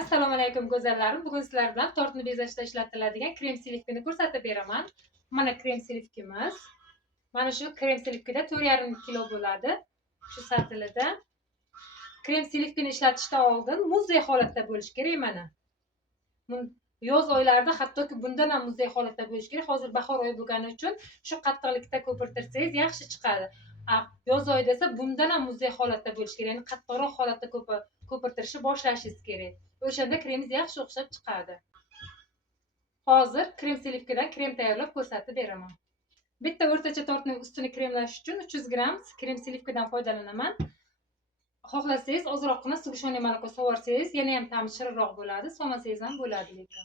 Assalomu alaykum go'zallarim. Bugun sizlar bilan tortni bezashda ishlatiladigan krem silifkini ko'rsatib beraman. Mana krem silifkimiz. Mana shu krem silifkida 4,5 kilo bo'ladi. Shu satilida. Krem silifkini ishlatishdan oldin muzdek holatda bo'lishi kerak mana. Yoz oylarida hattoki bundan ham muzdek holatda bo'lishi kerak. Hozir bahor oyi bo'lgani uchun shu qattiqlikda ko'pirtirsangiz yaxshi chiqadi. Yoz oyida esa bundan ham muzdek holatda bo'lishi kerak. Ya'ni qattiqroq holatda ko'pirtirishni boshlashingiz kerak. O'shanda kremingiz yaxshi o'xshab chiqadi. Hozir krem silifkadan krem tayyorlab ko'rsatib beraman. Bitta o'rtacha tortning ustini kremlash uchun 300 gram krem silifkadan foydalanaman. Xohlasangiz ozroqgina sug'ishoniy moloko sovarsangiz, yana ham ta'mi shirinroq bo'ladi. Solmasangiz ham bo'ladi lekin.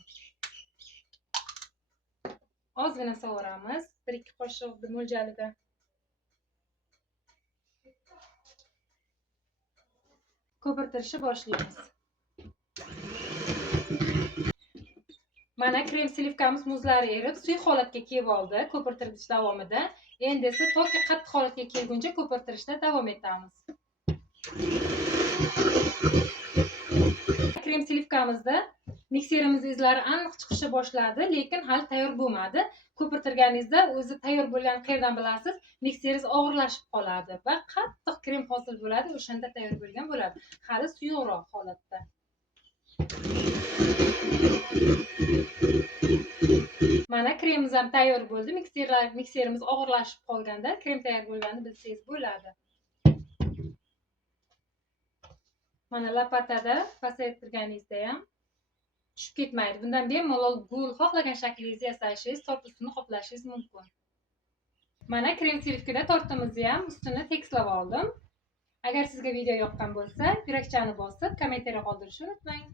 Ozgina sovuramiz, 1-2 qoshiq mo'ljalida. Ko'pirtirishni boshlaymiz. Mana krem silifkamiz muzlari erib, suyuq holatga kelib oldi ko'pirtirish davomida. Endi esa toki qattiq holatga kelguncha ko'pirtirishda davom etamiz. Krem silifkamizda mikserimiz izlari aniq chiqishni boshladi, lekin hali tayyor bo'lmadi. Ko'pirtirganingizda o'zi tayyor bo'lgan qayerdan bilasiz? Mikseringiz og'irlashib qoladi va qattiq krem hosil bo'ladi, o'shanda tayyor bo'lgan bo'ladi. Hali suyuqroq holatda. Mana kremimiz ham tayyor bo'ldi. Mikserimiz og'irlashib qolganda krem tayyor bo'lganini bilsangiz bo'ladi. Mana lapatada pasaytirganingizda ham tushib ketmaydi. Bundan bemalol gul xohlagan shaklingizni yasashingiz, tort ustini qoplashingiz mumkin. Mana krem silifkada tortimizni ham ustini tekislab oldim. Agar sizga video yoqqan bo'lsa, yurakchani bosib, kommentariy qoldirishni unutmang.